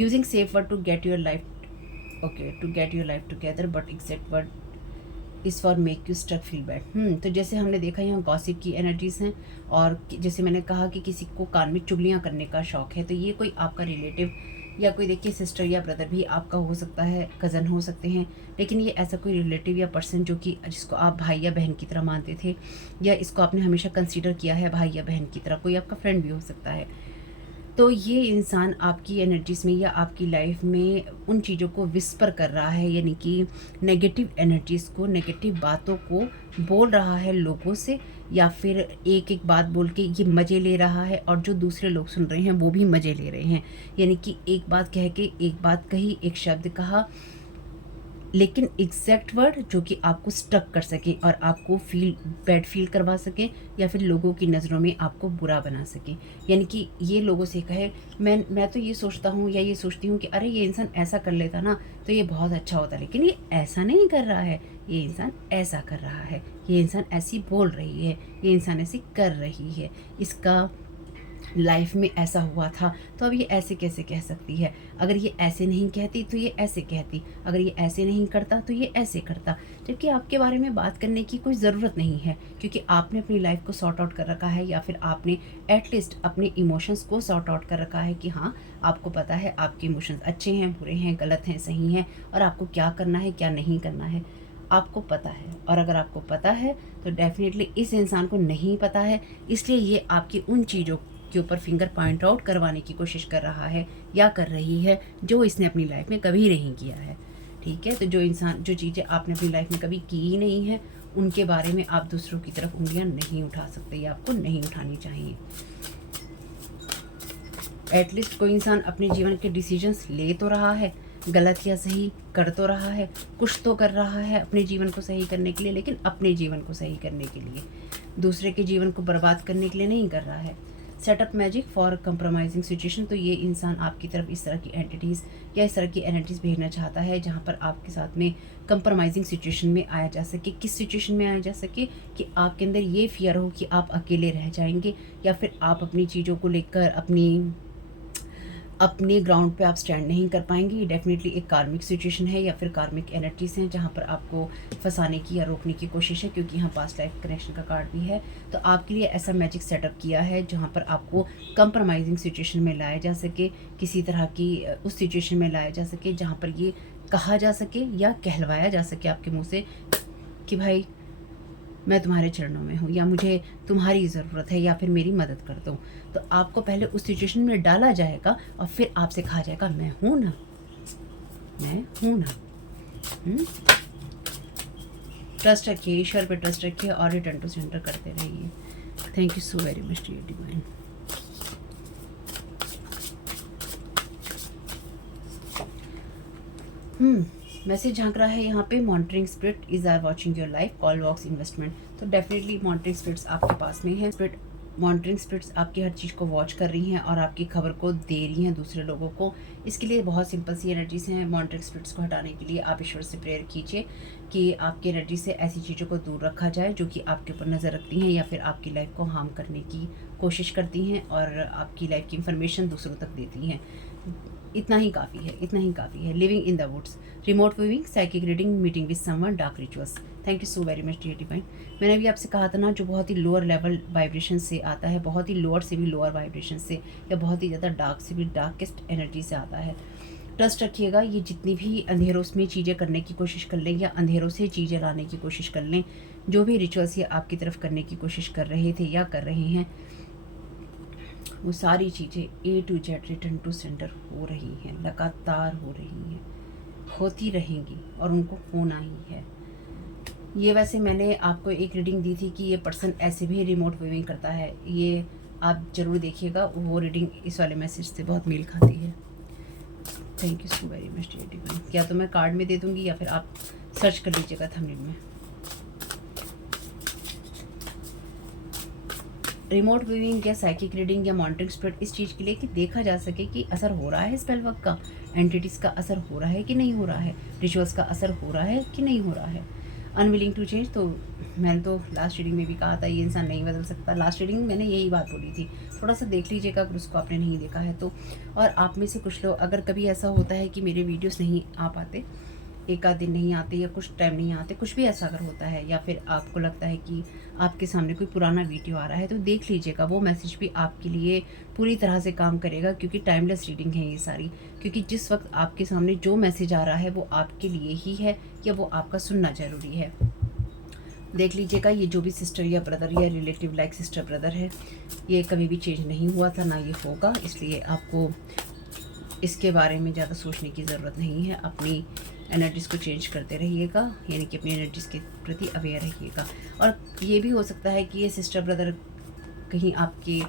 using safe word to get your life, okay, to get your life together, but exact word is for make you stuck feel bad. तो जैसे हमने देखा यहाँ gossip की energies हैं, और जैसे मैंने कहा कि किसी को कान में चुगलियाँ करने का शौक़ है, तो ये कोई आपका रिलेटिव या कोई देखिए सिस्टर या ब्रदर भी आपका हो सकता है, कज़न हो सकते हैं, लेकिन ये ऐसा कोई रिलेटिव या पर्सन जो कि जिसको आप भाई या बहन की तरह मानते थे, या इसको आपने हमेशा कंसीडर किया है भाई या बहन की तरह, कोई आपका फ्रेंड भी हो सकता है। तो ये इंसान आपकी एनर्जीज़ में या आपकी लाइफ में उन चीज़ों को विस्पर कर रहा है, यानी कि नेगेटिव एनर्जीज़ को, नेगेटिव बातों को बोल रहा है लोगों से, या फिर एक एक बात बोल के ये मज़े ले रहा है, और जो दूसरे लोग सुन रहे हैं वो भी मज़े ले रहे हैं। यानी कि एक बात कह के एक बात कही, एक शब्द कहा, लेकिन एग्जैक्ट वर्ड जो कि आपको स्टक कर सके और आपको बैड फील करवा सके, या फिर लोगों की नज़रों में आपको बुरा बना सके। यानी कि ये लोगों से कहे, मैं तो ये सोचता हूँ या ये सोचती हूँ कि अरे ये इंसान ऐसा कर लेता ना तो ये बहुत अच्छा होता, लेकिन ये ऐसा नहीं कर रहा है, ये इंसान ऐसा कर रहा है, ये इंसान ऐसी बोल रही है, ये इंसान ऐसी कर रही है, इसका लाइफ में ऐसा हुआ था, तो अब ये ऐसे कैसे कह सकती है, अगर ये ऐसे नहीं कहती तो ये ऐसे कहती, अगर ये ऐसे नहीं करता तो ये ऐसे करता। जबकि आपके बारे में बात करने की कोई ज़रूरत नहीं है, क्योंकि आपने अपनी लाइफ को सॉर्ट आउट कर रखा है, या फिर आपने एटलीस्ट अपने इमोशंस को सॉर्ट आउट कर रखा है कि हाँ, आपको पता है आपके इमोशंस अच्छे हैं, बुरे हैं, गलत हैं, सही हैं, और आपको क्या करना है क्या नहीं करना है आपको पता है। और अगर आपको पता है तो डेफिनेटली इस इंसान को नहीं पता है, इसलिए ये आपकी उन चीज़ों के ऊपर फिंगर पॉइंट आउट करवाने की कोशिश कर रहा है या कर रही है जो इसने अपनी लाइफ में कभी नहीं किया है। ठीक है, तो जो चीज़ें आपने अपनी लाइफ में कभी की ही नहीं है, उनके बारे में आप दूसरों की तरफ उंगलियां नहीं उठा सकते, या आपको नहीं उठानी चाहिए। एटलीस्ट कोई इंसान अपने जीवन के डिसीजंस ले तो रहा है, गलत या सही कर तो रहा है, कुछ तो कर रहा है अपने जीवन को सही करने के लिए, लेकिन अपने जीवन को सही करने के लिए, दूसरे के जीवन को बर्बाद करने के लिए नहीं कर रहा है। Setup magic for compromising situation, तो ये इंसान आपकी तरफ इस तरह की एंटिटीज़ या इस तरह की एनर्जीज भेजना चाहता है जहाँ पर आपके साथ में कंप्रोमाइजिंग सिचुएशन में आया जा सके। किस सिचुएशन में आया जा सके कि आपके अंदर ये फियर हो कि आप अकेले रह जाएंगे, या फिर आप अपनी चीज़ों को लेकर अपने ग्राउंड पे आप स्टैंड नहीं कर पाएंगे। ये डेफिनेटली एक कार्मिक सिचुएशन है, या फिर कार्मिक एनर्जीज हैं जहाँ पर आपको फंसाने की या रोकने की कोशिश है, क्योंकि यहाँ पास्ट लाइफ कनेक्शन का कार्ड भी है। तो आपके लिए ऐसा मैजिक सेटअप किया है जहाँ पर आपको कंप्रोमाइजिंग सिचुएशन में लाया जा सके, किसी तरह की उस सिचुएशन में लाया जा सके जहाँ पर ये कहा जा सके या कहलवाया जा सके आपके मुँह से कि भाई मैं तुम्हारे चरणों में हूँ, या मुझे तुम्हारी ज़रूरत है, या फिर मेरी मदद कर दो। तो आपको पहले उस सिचुएशन में डाला जाएगा और फिर आपसे कहा जाएगा मैं हूँ ना, मैं हूँ ना। ट्रस्ट रखिए, ईश्वर पे ट्रस्ट रखिए और रिटर्न टू सेंटर करते रहिए। Thank you so very much dear divine. Message झांक रहा है यहाँ पे, monitoring spirit is are watching your life, call walks investment. तो डेफिनेटली मॉनिटरिंग स्पिरिट्स आपके पास में है। मॉनिटरिंग स्पिरिट्स आपकी हर चीज़ को वॉच कर रही हैं और आपकी खबर को दे रही हैं दूसरे लोगों को। इसके लिए बहुत सिंपल सी एनर्जीज हैं। मॉनिटरिंग स्पिरिट्स को हटाने के लिए आप ईश्वर से प्रेयर कीजिए कि आपकी एनर्जी से ऐसी चीज़ों को दूर रखा जाए जो कि आपके ऊपर नज़र रखती हैं या फिर आपकी लाइफ को हार्म करने की कोशिश करती हैं और आपकी लाइफ की इंफॉर्मेशन दूसरों तक देती हैं। इतना ही काफ़ी है, इतना ही काफ़ी है। Living in the woods, remote viewing, psychic reading, meeting with someone, dark rituals. Thank you so very much dear divine. मैंने भी आपसे कहा था ना, जो बहुत ही लोअर लेवल वाइब्रेशन से आता है, बहुत ही लोअर से भी लोअर वाइब्रेशन से, या बहुत ही ज़्यादा डार्क से भी डार्केस्ट एनर्जी से आता है। ट्रस्ट रखिएगा, ये जितनी भी अंधेरों में चीज़ें करने की कोशिश कर लें या अंधेरों से चीज़ें लाने की कोशिश कर लें, जो भी रिचुअल्स ये आपकी तरफ करने की कोशिश कर रहे थे या कर रहे हैं, वो सारी चीज़ें A to Z return to sender हो रही हैं, लगातार हो रही हैं, होती रहेंगी और उनको होना ही है। ये वैसे मैंने आपको एक रीडिंग दी थी कि ये पर्सन ऐसे भी रिमोट व्यूइंग करता है, ये आप ज़रूर देखिएगा। वो रीडिंग इस वाले मैसेज से बहुत मेल खाती है। Thank you so very much dear divine. या तो मैं कार्ड में दे दूँगी या फिर आप सर्च कर लीजिएगा थंबनेल में। रिमोट व्यूइंग या साइकिक रीडिंग या मॉनिटरिंग स्पिरिट इस चीज़ के लिए कि देखा जा सके कि असर हो रहा है स्पेल वर्क का, एंटिटीज़ का असर हो रहा है कि नहीं हो रहा है, रिचुअल्स का असर हो रहा है कि नहीं हो रहा है। अनविलिंग टू चेंज, तो मैंने तो लास्ट रीडिंग में भी कहा था ये इंसान नहीं बदल सकता। लास्ट रीडिंग मैंने यही बात बोली थी, थोड़ा सा देख लीजिएगा अगर उसको आपने नहीं देखा है तो। और आप में से कुछ लोग, अगर कभी ऐसा होता है कि मेरे वीडियोस नहीं आ पाते एक आध दिन नहीं आते या कुछ टाइम नहीं आते, कुछ भी ऐसा अगर होता है, या फिर आपको लगता है कि आपके सामने कोई पुराना वीडियो आ रहा है, तो देख लीजिएगा, वो मैसेज भी आपके लिए पूरी तरह से काम करेगा, क्योंकि टाइमलेस रीडिंग है ये सारी। क्योंकि जिस वक्त आपके सामने जो मैसेज आ रहा है वो आपके लिए ही है, या वो आपका सुनना ज़रूरी है। देख लीजिएगा, ये जो भी सिस्टर या ब्रदर या रिलेटिव लाइक सिस्टर ब्रदर है, ये कभी भी चेंज नहीं हुआ था, ना ये होगा, इसलिए आपको इसके बारे में ज़्यादा सोचने की ज़रूरत नहीं है। अपनी एनर्जीज़ को चेंज करते रहिएगा, यानी कि अपनी एनर्जीज़ के प्रति अवेयर रहिएगा। और ये भी हो सकता है कि ये सिस्टर ब्रदर कहीं आपके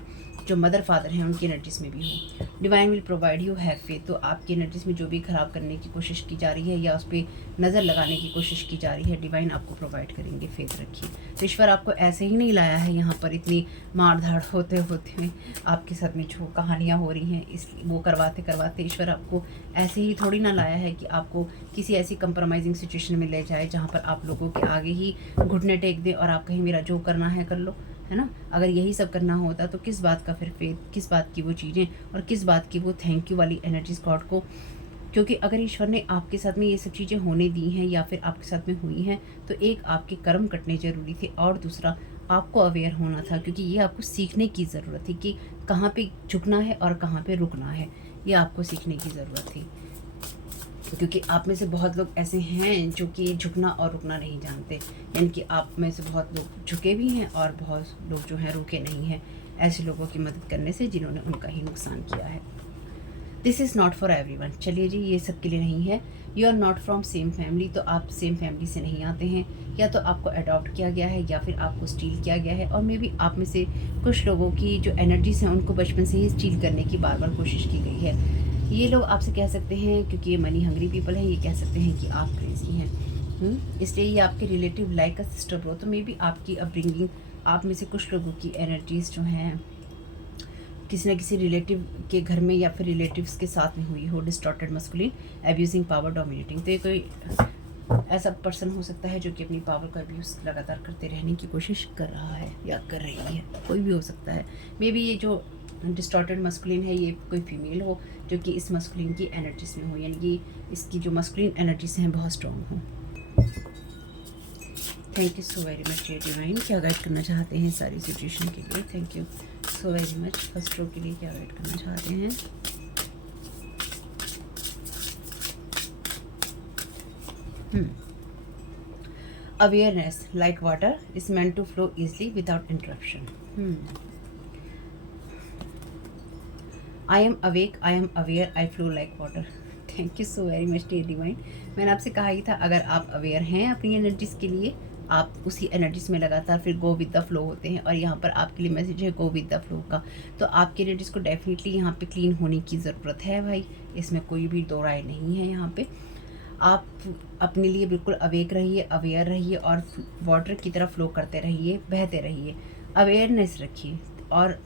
जो मदर फादर हैं उनकी एनर्जीज़ में भी हो। Divine will provide you have faith, तो आपकी एनर्जीज़ में जो भी ख़राब करने की कोशिश की जा रही है या उस पर नज़र लगाने की कोशिश की जा रही है, डिवाइन आपको प्रोवाइड करेंगे, फेथ रखिए। तो ईश्वर आपको ऐसे ही नहीं लाया है यहाँ पर, इतनी मार धाड़ होते होते आपके साथ में जो कहानियाँ हो रही हैं इस वो करवाते करवाते ईश्वर आपको ऐसे ही थोड़ी ना लाया है कि आपको किसी ऐसी कंप्रोमाइजिंग सिचुएशन में ले जाए जहाँ पर आप लोगों के आगे ही घुटने टेक दें और आप कहीं मेरा जो करना है कर लो, है ना। अगर यही सब करना होता तो किस बात का फिर फेथ, किस बात की वो चीज़ें, और किस बात की वो थैंक यू वाली एनर्जीज गॉड को। क्योंकि अगर ईश्वर ने आपके साथ में ये सब चीज़ें होने दी हैं या फिर आपके साथ में हुई हैं, तो एक आपके कर्म कटने ज़रूरी थे, और दूसरा आपको अवेयर होना था, क्योंकि ये आपको सीखने की ज़रूरत थी कि कहाँ पे झुकना है और कहाँ पे रुकना है। ये आपको सीखने की ज़रूरत थी, क्योंकि आप में से बहुत लोग ऐसे हैं जो कि झुकना और रुकना नहीं जानते, यानी कि आप में से बहुत लोग झुके भी हैं और बहुत लोग जो हैं रुके नहीं हैं, ऐसे लोगों की मदद करने से जिन्होंने उनका ही नुकसान किया है। This is not for everyone. चलिए जी, ये सब के लिए नहीं है। You are not from same family, तो आप सेम फैमिली से नहीं आते हैं, या तो आपको अडॉप्ट किया गया है या फिर आपको स्टील किया गया है, और मे बी आप में से कुछ लोगों की जो एनर्जीज हैं उनको बचपन से ही स्टील करने की बार बार कोशिश की गई है। ये लोग आपसे कह सकते हैं, क्योंकि ये मनी हंग्री पीपल हैं, ये कह सकते हैं कि आप क्रेजी हैं, इसलिए ये आपके रिलेटिव लाइक का सिस्टर ब्रो। तो मे बी आपकी अपब्रिंगिंग, आप में से कुछ लोगों की एनर्जीज जो हैं किसी न किसी रिलेटिव के घर में या फिर रिलेटिव्स के साथ में हुई हो। Distorted masculine, abusing power, dominating, तो ये कोई ऐसा पर्सन हो सकता है जो कि अपनी पावर का अब्यूज़ लगातार करते रहने की कोशिश कर रहा है या कर रही है, कोई भी हो सकता है। मे बी ये जो डिस्टॉर्टेड मस्कुलिन है ये कोई फीमेल हो जो कि इस मस्कुलिन की एनर्जीज में हो, यानी कि इसकी जो मस्कुलिन एनर्जीज हैं बहुत स्ट्रॉन्ग हो। Thank you so very much dear divine, क्या गाइड करना चाहते हैं सारी सिचुएशन के लिए। Thank you so very much. First row के लिए क्या गाइड करना चाहते हैं। Awareness like water is meant to flow easily without interruption. I am awake, I am aware, I flow like water. Thank you so very much dear divine. मैंने आपसे कहा ही था, अगर आप अवेयर हैं अपनी एनर्जीज़ के लिए, आप उसी एनर्जीज़ में लगातार फिर गो विद द फ्लो होते हैं, और यहाँ पर आपके लिए मैसेज है गो विद द फ्लो का। तो आपकी एनर्जीज़ को डेफिनेटली यहाँ पे क्लीन होने की ज़रूरत है भाई, इसमें कोई भी दो राय नहीं है। यहाँ पे आप अपने लिए बिल्कुल अवेक रहिए, अवेयर रहिए, और वाटर की तरह फ्लो करते रहिए, बहते रहिए, अवेयरनेस रखिए, और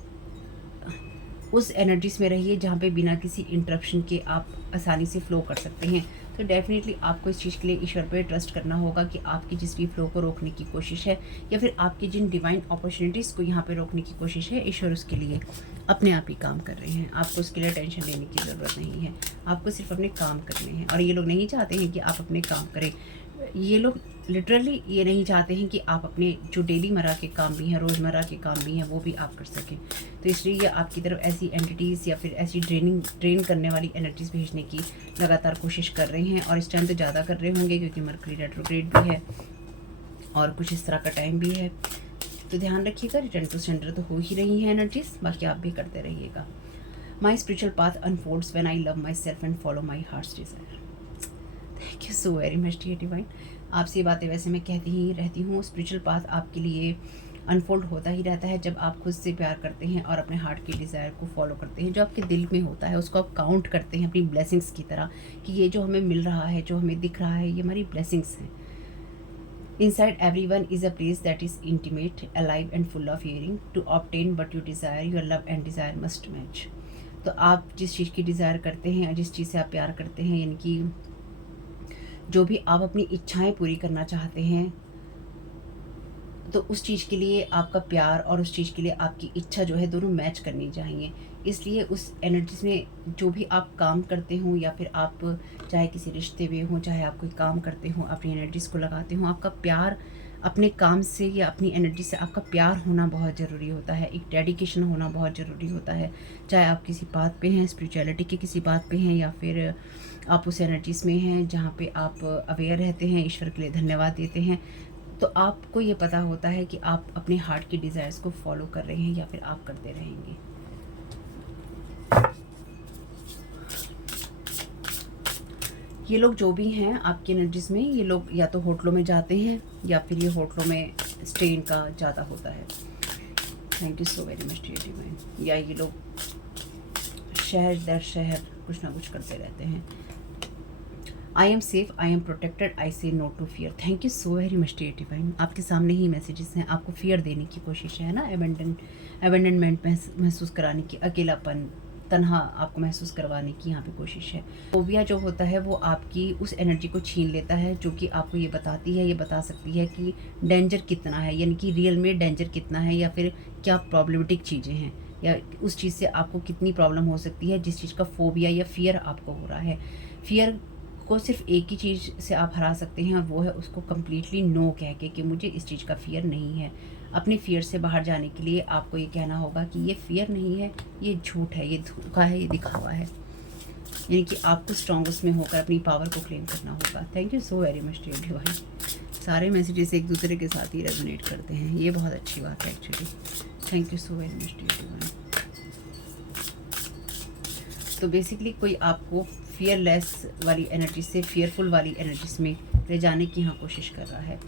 उस एनर्जीज़ में रहिए जहाँ पे बिना किसी इंटरप्शन के आप आसानी से फ़्लो कर सकते हैं। तो डेफिनेटली आपको इस चीज़ के लिए ईश्वर पे ट्रस्ट करना होगा कि आपकी जिस भी फ़्लो को रोकने की कोशिश है, या फिर आपकी जिन डिवाइन अपॉर्चुनिटीज़ को यहाँ पे रोकने की कोशिश है, ईश्वर उसके लिए अपने आप ही काम कर रहे हैं। आपको उसके लिए टेंशन लेने की ज़रूरत नहीं है, आपको सिर्फ अपने काम करने हैं। और ये लोग नहीं चाहते हैं कि आप अपने काम करें, ये लोग लिटरली ये नहीं चाहते हैं कि आप अपने जो डेली मर्रा के काम भी हैं, रोज़मर्रा के काम भी हैं, वो भी आप कर सकें। तो इसलिए ये आपकी तरफ ऐसी एंटिटीज़ या फिर ऐसी ड्रेन करने वाली एनर्जीज़ भेजने की लगातार कोशिश कर रहे हैं, और इस टाइम तो ज़्यादा कर रहे होंगे क्योंकि मरकरी रेट्रोग्रेड भी है और कुछ इस तरह का टाइम भी है। तो ध्यान रखिएगा, रिटर्न टू सेंटर तो हो ही रही हैं एनर्जीज़, बाकी आप भी करते रहिएगा। My spiritual path unfolds when I love my self and follow my heart's desire. Thank you so very much dear divine. आपसे ये बातें वैसे मैं कहती ही रहती हूँ, स्पिरिचुअल पाथ आपके लिए अनफोल्ड होता ही रहता है जब आप खुद से प्यार करते हैं और अपने हार्ट की डिज़ायर को फॉलो करते हैं। जो आपके दिल में होता है उसको आप काउंट करते हैं अपनी ब्लेसिंग्स की तरह, कि ये जो हमें मिल रहा है, जो हमें दिख रहा है, ये हमारी ब्लेसिंग्स हैं। Inside everyone is a place that is intimate, alive and full of hearing. To obtain what you desire, your love and desire must match. तो आप जिस चीज़ की डिज़ायर करते हैं या जिस चीज़ से आप प्यार करते हैं, यानी कि जो भी आप अपनी इच्छाएं पूरी करना चाहते हैं, तो उस चीज़ के लिए आपका प्यार और उस चीज़ के लिए आपकी इच्छा जो है दोनों मैच करनी चाहिए। इसलिए उस एनर्जीज में जो भी आप काम करते हो या फिर आप चाहे किसी रिश्ते में हो, चाहे आप कोई काम करते हो, अपनी एनर्जीज को लगाते हो, आपका प्यार अपने काम से या अपनी एनर्जी से आपका प्यार होना बहुत ज़रूरी होता है, एक डेडिकेशन होना बहुत ज़रूरी होता है। चाहे आप किसी बात पे हैं, स्पिरिचुअलिटी की किसी बात पे हैं, या फिर आप उस एनर्जीज में हैं जहाँ पे आप अवेयर रहते हैं, ईश्वर के लिए धन्यवाद देते हैं, तो आपको ये पता होता है कि आप अपने हार्ट की डिज़ायर्स को फॉलो कर रहे हैं या फिर आप करते रहेंगे। ये लोग जो भी हैं आपकी एनर्जीज में, ये लोग या तो होटलों में जाते हैं या फिर ये होटलों में स्टे इनका ज़्यादा होता है। Thank you so very much dear divine. या ये लोग शहर दर शहर कुछ ना कुछ करते रहते हैं। I am safe, I am protected, I say no to fear. Thank you so very much dear divine. आपके सामने ही मैसेजेस हैं, आपको फियर देने की कोशिश है ना, अबेंडनमेंट महसूस कराने की, अकेलापन, तन्हा आपको महसूस करवाने की यहाँ पे कोशिश है। फोबिया जो होता है वो आपकी उस एनर्जी को छीन लेता है जो कि आपको ये बताती है, ये बता सकती है कि डेंजर कितना है, यानी कि रियल में डेंजर कितना है, या फिर क्या प्रॉब्लमेटिक चीज़ें हैं, या उस चीज़ से आपको कितनी प्रॉब्लम हो सकती है जिस चीज़ का फोबिया या फियर आपको हो रहा है। फियर को सिर्फ एक ही चीज़ से आप हरा सकते हैं, और वो है उसको कम्प्लीटली नो कह के कि मुझे इस चीज़ का फियर नहीं है। अपने फियर से बाहर जाने के लिए आपको ये कहना होगा कि ये फियर नहीं है, ये झूठ है, ये धोखा है, ये दिखावा है। यानी कि आपको स्ट्रॉन्ग उसमें होकर अपनी पावर को क्लेम करना होगा। Thank you so very much dear divine. सारे मैसेजेस एक दूसरे के साथ ही रेजोनेट करते हैं, ये बहुत अच्छी बात है actually. Thank you so very much dear divine. तो बेसिकली कोई आपको फियरलेस वाली एनर्जी से फियरफुल वाली एनर्जीज में ले जाने की यहाँ कोशिश कर रहा है।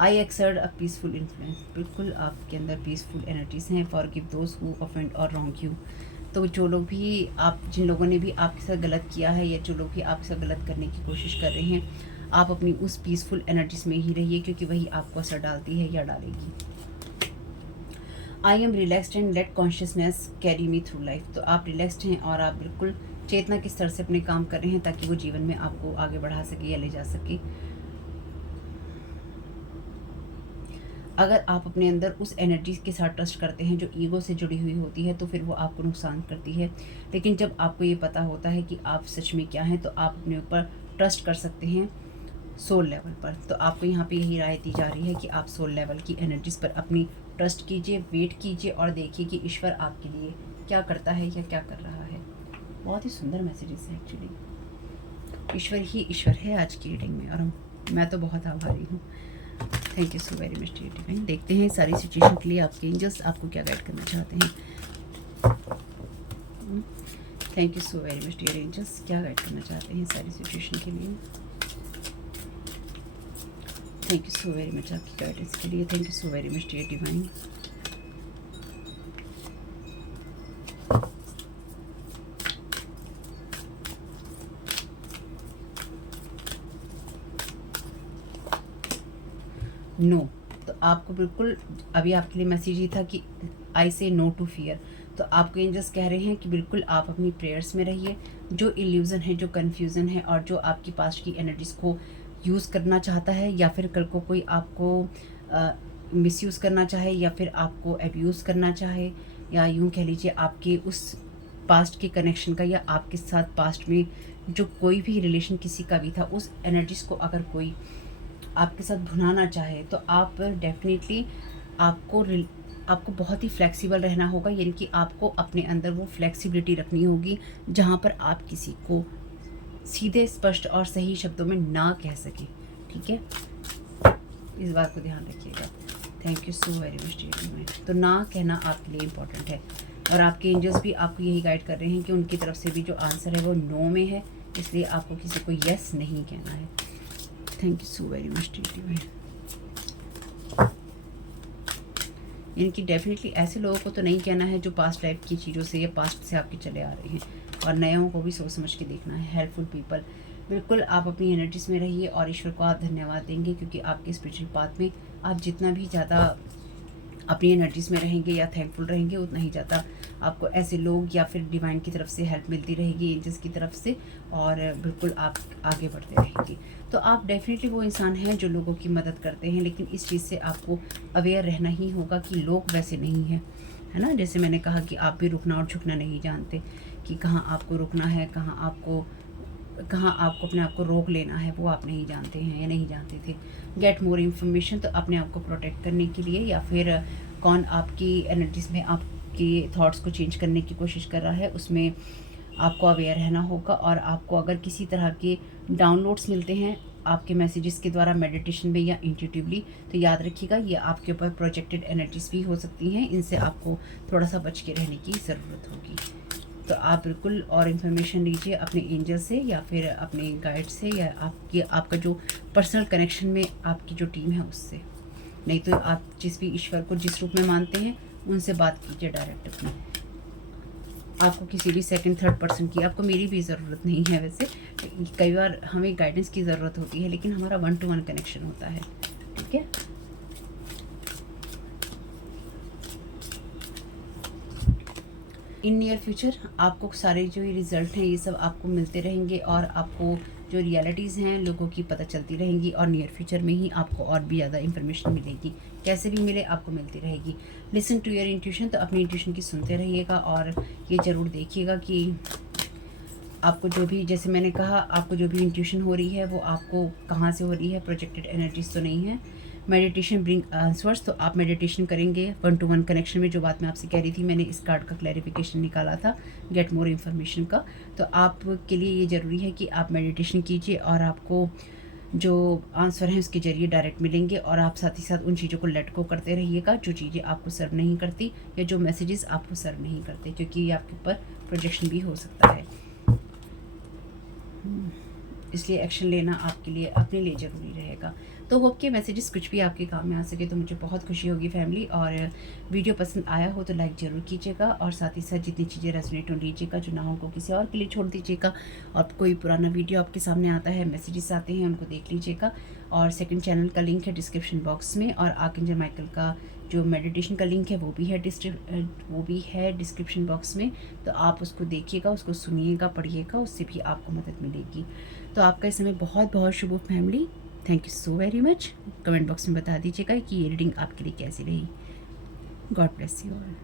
आई एक्सर्ट अ पीसफुल इन्फ्लुएंस। बिल्कुल आपके अंदर पीसफुल एनर्जीज हैं। फॉरगिव दोज हु ऑफेंड और रॉन्ग यू। तो जो लोग भी जिन लोगों ने भी आपके साथ गलत किया है, या जो लोग भी आपके साथ गलत करने की कोशिश कर रहे हैं, आप अपनी उस पीसफुल एनर्जीज में ही रहिए, क्योंकि वही आपको असर डालती है या डालेगी। I am relaxed and let consciousness carry me through life. तो आप रिलैक्सड हैं और आप बिल्कुल चेतना के स्तर से अपने काम कर रहे हैं ताकि वो जीवन में आपको आगे बढ़ा सके या ले जा सके। अगर आप अपने अंदर उस एनर्जी के साथ ट्रस्ट करते हैं जो ईगो से जुड़ी हुई होती है, तो फिर वो आपको नुकसान करती है। लेकिन जब आपको ये पता होता है कि आप सच में क्या हैं, तो आप अपने ऊपर ट्रस्ट कर सकते हैं सोल लेवल पर। तो आपको यहाँ पे यही राय दी जा रही है कि आप सोल लेवल की एनर्जीज पर अपनी ट्रस्ट कीजिए, वेट कीजिए और देखिए कि ईश्वर आपके लिए क्या करता है या क्या कर रहा है। बहुत ही सुंदर मैसेजेस है एक्चुअली। ईश्वर ही ईश्वर है आज की रीडिंग में, और मैं तो बहुत आभारी हूँ। Thank you so very much dear divine. देखते हैं सारी सिचुएशन के लिए आपके एंजल्स आपको क्या गाइड करना चाहते हैं। Thank you so very much dear angels, क्या गाइड करना चाहते हैं सारी सिचुएशन के लिए। Thank you so very much आपकी गाइडेंस के लिए। Thank you so very much dear divine. No तो आपको बिल्कुल अभी आपके लिए मैसेज ये था कि आई से नो टू फियर। तो आपके एंजल्स कह रहे हैं कि बिल्कुल आप अपनी प्रेयर्स में रहिए। जो इल्यूज़न है, जो कन्फ्यूज़न है, और जो आपकी पास्ट की एनर्जीज़ को यूज़ करना चाहता है, या फिर कल को कोई आपको मिसयूज़ करना चाहे, या फिर आपको अब्यूज़ करना चाहे, या यूँ कह लीजिए आपके उस पास्ट के कनेक्शन का, या आपके साथ पास्ट में जो कोई भी रिलेशन किसी का भी था, उस एनर्जीज़ को अगर कोई आपके साथ भुनाना चाहे, तो आप डेफिनेटली आपको बहुत ही फ्लेक्सिबल रहना होगा। यानी कि आपको अपने अंदर वो फ्लेक्सिबिलिटी रखनी होगी जहाँ पर आप किसी को सीधे, स्पष्ट और सही शब्दों में ना कह सकें। ठीक है, इस बात को ध्यान रखिएगा। Thank you so very much dear divine. तो ना कहना आपके लिए इम्पोर्टेंट है, और आपके एंजल्स भी आपको यही गाइड कर रहे हैं कि उनकी तरफ से भी जो आंसर है वो नो में है, इसलिए आपको किसी को यस नहीं कहना है। Thank you so very much dear divine. यानी कि डेफिनेटली ऐसे लोगों को तो नहीं कहना है जो पास्ट लाइफ की चीज़ों से या पास्ट से आपके चले आ रहे हैं, और नयों को भी सोच समझ के देखना है। हेल्पफुल पीपल, बिल्कुल आप अपनी एनर्जीज में रहिए और ईश्वर को आप धन्यवाद देंगे, क्योंकि आपके स्पिरिचुअल पाथ में आप जितना भी ज़्यादा अपनी एनर्जीज में रहेंगे या थैंकफुल रहेंगे, उतना ही ज़्यादा आपको ऐसे लोग या फिर डिवाइन की तरफ से हेल्प मिलती रहेगी, एंजल्स की तरफ से, और बिल्कुल आप आगे बढ़ते रहेंगे। तो आप डेफिनेटली वो इंसान हैं जो लोगों की मदद करते हैं, लेकिन इस चीज़ से आपको अवेयर रहना ही होगा कि लोग वैसे नहीं हैं। है ना। जैसे मैंने कहा कि आप भी रुकना और झुकना नहीं जानते, कि कहाँ आपको रुकना है, कहाँ आपको अपने आप को रोक लेना है, वो आप नहीं जानते हैं या नहीं जानते थे। गेट मोर इन्फॉर्मेशन, तो अपने आप को प्रोटेक्ट करने के लिए, या फिर कौन आपकी एनर्जीज में आपके थॉट्स को चेंज करने की कोशिश कर रहा है, उसमें आपको अवेयर रहना होगा। और आपको अगर किसी तरह के डाउनलोड्स मिलते हैं आपके मैसेजेस के द्वारा मेडिटेशन में या इंट्यूटिवली, तो याद रखिएगा ये आपके ऊपर प्रोजेक्टेड एनर्जीज भी हो सकती हैं, इनसे आपको थोड़ा सा बच के रहने की ज़रूरत होगी। तो आप बिल्कुल और इन्फॉर्मेशन लीजिए अपने एंजल से या फिर अपने गाइड से, या आपका जो पर्सनल कनेक्शन में आपकी जो टीम है उससे। नहीं तो आप जिस भी ईश्वर को जिस रूप में मानते हैं उनसे बात कीजिए डायरेक्ट अपनी। आपको किसी भी सेकंड थर्ड पर्सन की, आपको मेरी भी ज़रूरत नहीं है। वैसे कई बार हमें गाइडेंस की ज़रूरत होती है, लेकिन हमारा 1 to 1 कनेक्शन होता है, ठीक है। इन नियर फ्यूचर आपको सारे जो ये रिज़ल्ट हैं ये सब आपको मिलते रहेंगे, और आपको जो रियलिटीज़ हैं लोगों की पता चलती रहेंगी, और नियर फ्यूचर में ही आपको और भी ज़्यादा इन्फॉर्मेशन मिलेगी। कैसे भी मिले आपको मिलती रहेगी। लिसन टू योर इंट्यूशन, तो अपनी इंट्यूशन की सुनते रहिएगा, और ये ज़रूर देखिएगा कि आपको जो भी, जैसे मैंने कहा, आपको जो भी इंट्यूशन हो रही है वो आपको कहाँ से हो रही है, प्रोजेक्टेड एनर्जीज तो नहीं है। मेडिटेशन ब्रिंग आंसर्स, तो आप मेडिटेशन करेंगे 1 to 1 कनेक्शन में, जो बात मैं आपसे कह रही थी, मैंने इस कार्ड का क्लैरिफिकेशन निकाला था गेट मोर इन्फॉर्मेशन का। तो आपके लिए ये ज़रूरी है कि आप मेडिटेशन कीजिए, और आपको जो आंसर हैं उसके ज़रिए डायरेक्ट मिलेंगे, और आप साथ ही साथ उन चीज़ों को लेट गो करते रहिएगा जो चीज़ें आपको सर्व नहीं करती, या जो मैसेजेस आपको सर्व नहीं करते, क्योंकि ये आपके ऊपर प्रोजेक्शन भी हो सकता है। इसलिए एक्शन लेना आपके लिए, अपने लिए ज़रूरी रहेगा। तो होप के मैसेजेस कुछ भी आपके काम में आ सके तो मुझे बहुत खुशी होगी फैमिली। और वीडियो पसंद आया हो तो लाइक ज़रूर कीजिएगा, और साथ ही साथ जितनी चीज़ें रेजोनेट हो लीजिएगा, जो ना हो उनको किसी और के लिए छोड़ दीजिएगा। और कोई पुराना वीडियो आपके सामने आता है, मैसेजेस आते हैं, उनको देख लीजिएगा। और सेकंड चैनल का लिंक है डिस्क्रिप्शन बॉक्स में, और आर्कएंजल माइकल का जो मेडिटेशन का लिंक है वो भी है डिस्क्रिप्शन बॉक्स में। तो आप उसको देखिएगा, उसको सुनिएगा, पढ़िएगा, उससे भी आपको मदद मिलेगी। तो आपका इस समय बहुत बहुत शुभ हो family. Thank you so very much. Comment box में बता दीजिएगा कि ये रीडिंग आपके लिए कैसी रही। God bless you all.